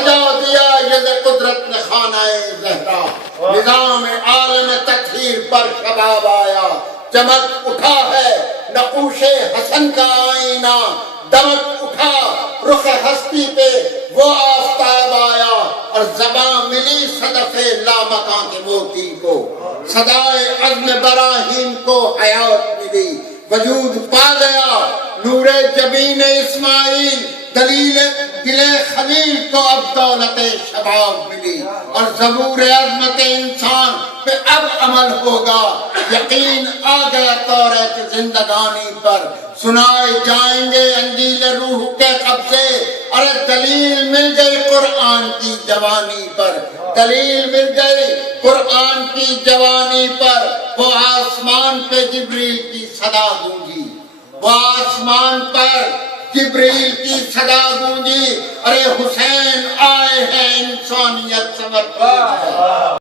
سجا دیا ید قدرت نے خانہ زہرا، نظام عالم تطہیر پر شباب آیا، چمک اٹھا ہے نقوش حسن کا آئینہ، دمک اٹھا رخ ہستی پہ وہ آفتاب آیا، اور زباں ملی صدف لامکاں کے موتی کو، صدائے عزم براہیم کو حیات ملی، وجود پا گیا نور جبین اسماعیل، دلیل دل خلیل کو اب دولت شباب ملی، اور زبور عظمت انسان پہ اب عمل ہوگا، یقین آ گیا توریت زندگانی پر، سنائے جائیں گے انجیل روح کے قبضے، ارے دلیل مل گئی قرآن کی جوانی پر، دلیل مل گئی قرآن کی جوانی پر، وہ آسمان پہ جبریل کی صدا گونجی، وہ آسمان پر جبریل کی صدا گونجی، ارے حسین